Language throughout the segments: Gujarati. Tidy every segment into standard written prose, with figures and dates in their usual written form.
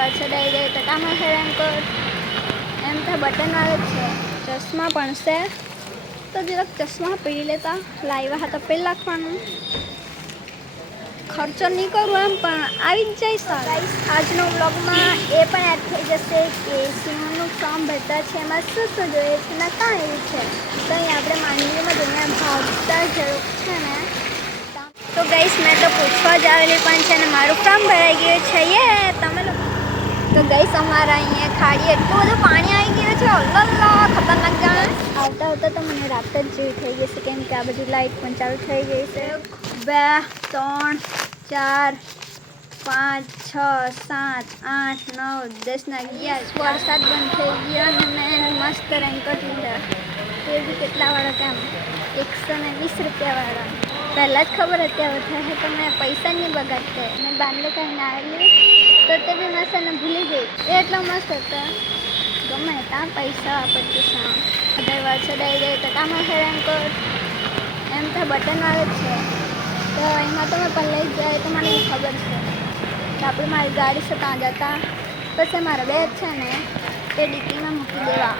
વાર ચડાવી દે તો કામ છે રેનકોટ એમ તો બટન આવે છે ચશ્મા પણ છે તો જરાક ચશ્મા પહેરી લેતા લાવ્યા હતા પહેલાં રાખવાનું ખર્ચો નહીં કરું એમ પણ આવી જ જાય સારું આજનો વ્લોગમાં એ પણ એડ થઈ જશે કે સીમોનું ફોર્મ ભરતા છે એમાં શું શું જોઈએ છે ને કાં એવું છે તો અહીં આપણે માંડવીમાં જઈને ભાવતા જરૂર છે ને તો ગઈશ મેં તો પૂછવા જ આવેલી પણ છે ને મારું ફોર્મ ભરાઈ ગયું છે તમે લોકો તો ગઈશ અમારા અહીંયા ખાડી એટલું બધું પાણી આવી ગયું છે અલ્લા ખતરનાક જાણે આવતા આવતા તો મને રાત જ જેવી થઈ ગઈ છે કેમ કે આ બાજુ લાઇટ પણ ચાલુ થઈ ગઈ છે 2 3 4 5 6 7 8 9 10 ને 11 વરસાદ બંધ થઈ ગયો અને મેં મસ્ત રેનકોટ લીધા તે બી કેટલાવાળા કેમ 120 રૂપિયાવાળા પહેલાં જ ખબર હતી હવે થાય તો મેં પૈસા નહીં બગાડતે મેં બાંધલે કરીને આવેલી તો તે બી મેં છે ને ભૂલી ગઈ એ એટલો મસ્ત હતો ગમે ત્યાં પૈસા વાપરતી છે અઢાર વાર ચડાવી દે તો કામ છે રેનકોટ એમ તો બટન આવે છે તો એમાં તો મેં પહેલાં જ જાય તો મને ખબર છે તો આપણે મારી ગાડી છે ત્યાં જતા પછી મારા બેગ છે ને તે ડીકીમાં મૂકી દેવા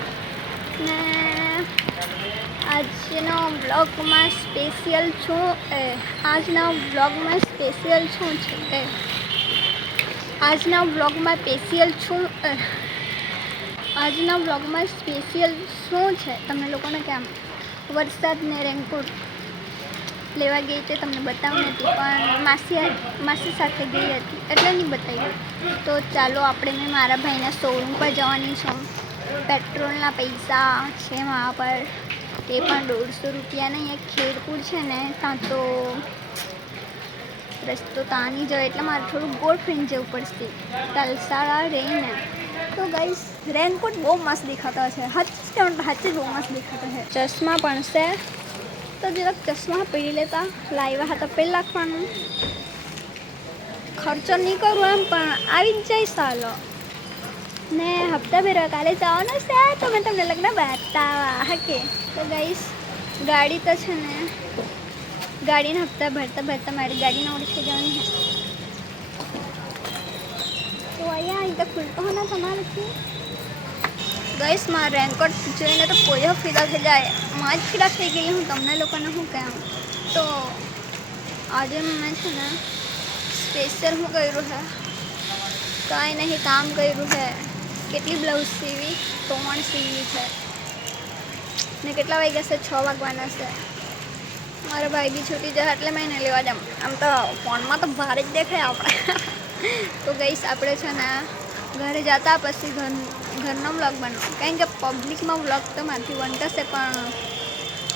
ને આજના વ્લોગમાં સ્પેશિયલ શું છે આજના વ્લોગમાં સ્પેશિયલ શું છે તમને લોકોને કેમ વરસાદને રેનકોટ લેવા ગઈ તે તમને બતાવી નથી પણ માસી સાથે ગઈ હતી એટલે નહીં બતાવ્યું તો ચાલો આપણે મેં મારા ભાઈના શોરૂમ પર જવાની છું પેટ્રોલના પૈસા છે મારા પર તે પણ 150 રૂપિયાના એક ખેડપુર છે ને ત્યાં તો રસ્તો ત્યાં નહીં જાય એટલે મારે થોડું ગોળ ફરીને જવું પડશે તલસાડા રહીને તો ગાઈસ રેનકોટ બહુ મસ્ત દેખાતા છે હાચે બહુ મસ્ત દેખાતા છે ચશ્મા પણ છે તો જરાક ચશ્મા પહેરી લેતા લાવ્યા હતા પહેલાં રાખવાનું ખર્ચો નહીં કરું એમ પણ આવી જ જાય સાલો ને હપ્તા ભેરવા કાલે જવાનું છે તો મેં તમને લગ્ન બતાવવા હકે તો ગાઈસ ગાડી તો છે ને ગાડીના હપ્તા ભરતા મારી ગાડીને ઓળી થઈ જવાની છે તો અહીંયા અહીં તો ખુલતો હોય ને તમારાથી ગઈશ મારા રેનકોટ જોઈને તો કોઈ ફીદા થઈ જાય માં જ ફીદા થઈ ગઈ હું તમને લોકોને શું કહું તો આજે મેં છે ને સ્પેશિયલ શું કર્યું છે કાંઈ નહીં કામ કર્યું છે કેટલી બ્લાઉઝ સીવી 3 સીવી છે ને કેટલા વાગ્યા છે 6 વાગવાના છે મારા ભાઈ બી છૂટી જાય એટલે મેં એને લેવા જામ આમ તો ફોનમાં તો ભારે જ દેખાય આપણે તો ગઈશ આપણે છે ને ઘરે જતા પછી ઘરનો વ્લોગ બનાવો કારણ કે પબ્લિકમાં વ્લોગ તો મારાથી વંટાશે પણ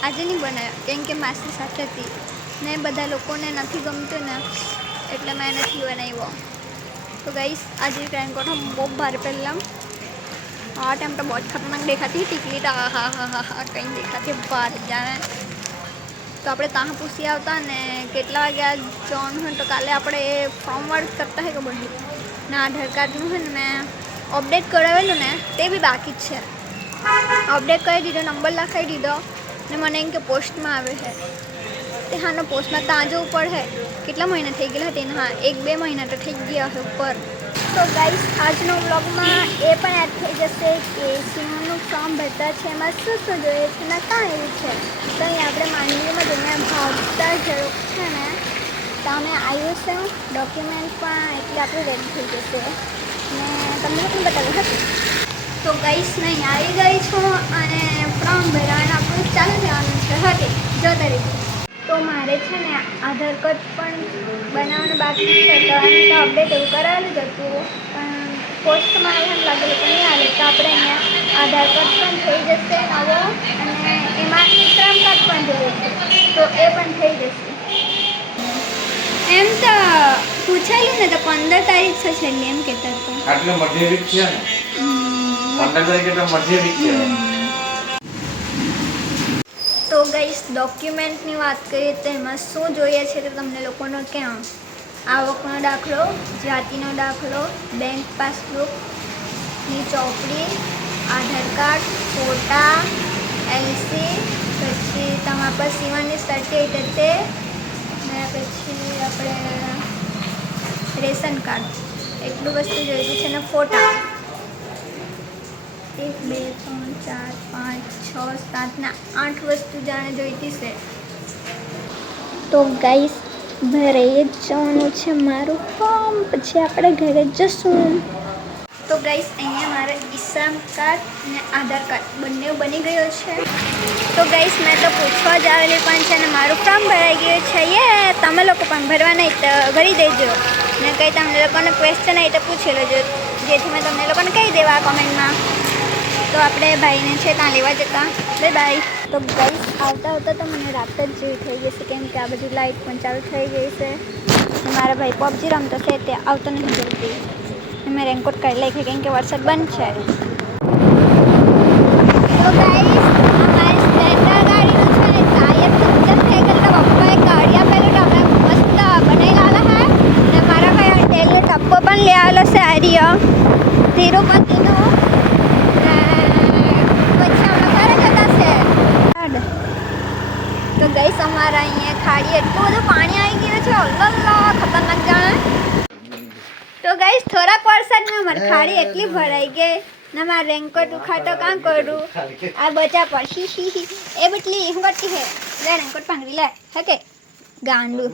આજે નહીં બનાવ્યો કેમ કે માસી સાથે હતી ને બધા લોકોને નથી ગમતું ને એટલે મેં નથી બનાવ્યો તો ગઈશ આજે રેનકોટ બહુ ભારે પહેલાં આ ટાઈમ તો બહુ જ ખતરનાક દેખાતી ટીકલી તો હા કંઈ દેખાતી બહાર જાણે તો આપણે ત્યાં પૂછી આવતા ને કેટલા વાગ્યા જવાનું હોય તો કાલે આપણે ફોર્મ વર્ક કરતા હોય કે બધું ને આધાર કાર્ડનું હોય ને મેં અપડેટ કરાવેલું ને તે બી બાકી જ છે અપડેટ કરી દીધો નંબર લખાવી દીધો ને મને એમ કે પોસ્ટમાં આવે છે તે હાનો પોસ્ટમાં ત્યાં જવું પડે કેટલા મહિના થઈ ગયેલા તેને હા 1-2 મહિના તો થઈ ગયા હશે ઉપર તો ગાઈસ આજનો વ્લોગમાં એ પણ એડ થઈ જશે કે સીમોનું ફોર્મ ભરતા છે એમાં શું શું જોઈએ છે ને કાં એવું છે તો અહીં આપણે માંડવીમાં જઈને ભાવતા જરૂર છે ને તો અમે આવ્યું છે ડોક્યુમેન્ટ પણ એટલે આપણે રેડી થઈ જશે ને તમને પણ બતાવ્યું હતું તો ગાઈસ મેં અહીં આવી ગઈ છું અને ફોર્મ ભરવાનું આપણું ચાલુ જવાનું છે હકે જો તરીકે તો મારે છે ને આધાર કાર્ડ પણ બનાવવાનું બાકી છે તો એમ તો અપડેટ એવું કરાવેલું જ હતું પણ પોસ્ટમાં એમ લાગેલું પણ નહીં આવે તો આપણે અહીંયા આધાર કાર્ડ પણ થઈ જશે નવો અને એમાં શ્રમ કાર્ડ પણ જોઈએ છે તો એ પણ થઈ જશે એમ તો પૂછાયેલું ને તો 15 તારીખ છે છેલ્લી એમ કહેતા હતા આટલે મધ્ય વીક છે ને 15 તારીખે તો મધ્ય વીક છે તો ગાઈસ ડોક્યુમેન્ટની વાત કરીએ તો એમાં શું જોઈએ છે તો તમને લોકોનો કેમ આવકનો દાખલો જાતિનો દાખલો બેંક પાસબુકની ચોપડી આધાર કાર્ડ ફોટા એલસી પછી તમારા પર સીવણની સર્ટિફિકેટ તે ને પછી આપણે રેશન કાર્ડ એટલું વસ્તુ જોઈતું છે ને ફોટા 1 2 3 4 5 6 7 ને 8 વસ્તુ જાણે જોઈતી છે. તો ગાઈસ ઘરે જ જવાનું છે મારું ફોર્મ, પછી આપણે ઘરે જશું. તો ગાઈસ અહીંયા મારે ઈ-શ્રમ કાર્ડ અને આધાર કાર્ડ બંને બની ગયો છે. તો ગાઈસ મેં તો પૂછવા જ આવેલી પણ છે ને મારું ફોર્મ ભરાઈ ગયું છે. તમે લોકો પણ ભરવા નહીં તો ભરી દેજો ને કંઈ તમને લોકોને ક્વેશ્ચન હોય તો પૂછી લેજો, જેથી મેં તમને લોકોને કહી દેવા કોમેન્ટમાં. તો આપણે ભાઈને છે ત્યાં લેવા જતા. બાય. તો ગાઈસ આવતા આવતા તો મને રાત જ જેવી થઈ ગઈ છે, કેમ કે આ બાજુ લાઇટ પણ ચાલુ થઈ ગઈ છે. મારા ભાઈ પબજી રમતો છે તે આવતો નથી જલ્દી. મેં રેનકોટ કાઢી નાખી કેમ કે વરસાદ બંધ છે. તો ગાઈસ અમારી સ્પ્લેન્ડર ગાડીનું છે ને ટાયર પંચર થઈ ગયેલું, તો પપ્પાએ કાઢી આપેલું તો આપણે મસ્ત બનાવી લાવેલા હે. ને મારા ભાઈ તેલનો ટપ્પો પણ લઈ આવેલો છે આર્ય તિરુપતિનો. તો ગાઈસ અમારા અહીંયા ખાડી એટલું બધું પાણી આવી ગયું છે, અલ્લાહ ખતરનાક જાણે. તો ગાઈસ થોડાક વરસાદમાં અમારી ખાડી એટલી ભરાઈ ગઈ ને મારા રેનકોટ ઉખાડો કાં કરું આ બચા પર એ બટલી હું કરતી હે લે રેનકોટ પાંગડી લે હે કે ગાંડું.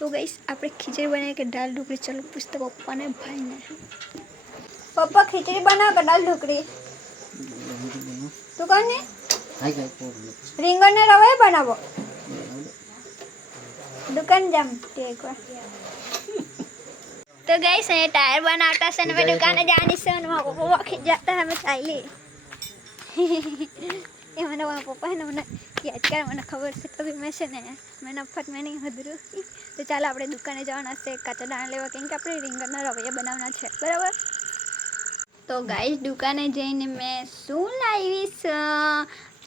તો ગાઈસ આપણે ખીચડી બનાવી કે દાળ ઢોકળી, ચાલો પૂછતા પપ્પાને ભાઈને. પપ્પા ખીચડી બનાવ કે દાળ ઢોકળી? તું કોને રીંગણને રવા બનાવો દુકાન જામ એકવાર. तो गाइस ये टायर बनाता से मैं दुकान जानी से वो खींच जाता है मैं चाहली ये मैंने वहाँ पापा है ना मैंने याद कर मैंने खबर से कभी मैं से नहीं मैंने फट में नहीं हदरू. तो चलो આપણે દુકાને જવાના છે કાચા દાણા લેવા, કેમ કે આપણે રીંગણના રવૈયા બનાવવાના છે બરાબર. તો ગાઈસ દુકાને જઈને મેં શું લાવીશ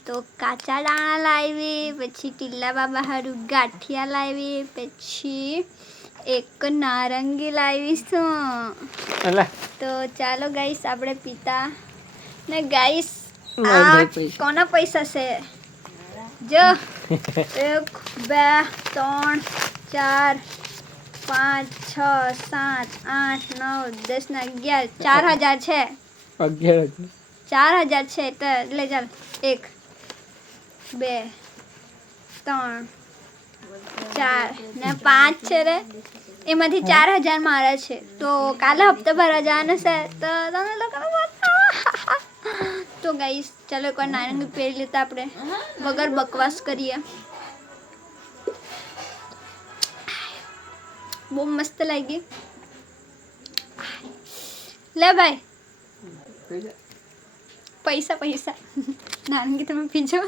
તો કાચા દાણા લાવી, પછી ટીલા બાબા હારું ગાંઠિયા લાવી, પછી એક નારંગી લાવીશું. તો ચાલો ગાઈસ આપણે પીતા ને. ગાઈસ કોના પૈસા છે જો 1 2 3 4 5 6 7 8 9 10 ને 11 4000 છે. 4000 છે તો લે ચાલ 1 2 3 4 ને 5 છે રે, એમાંથી 4000 મારા છે. તો કાલે હપ્તા ભરવા જવાનો છે તો તમે લોકોને બતાવો. તો ગાઈસ ચાલો એકવાર નારંગી પહેરી લેતા આપણે વગર બકવાસ કરીએ. બહુ મસ્ત લાગી. લે ભાઈ પૈસા નારંગી તમે પીજો.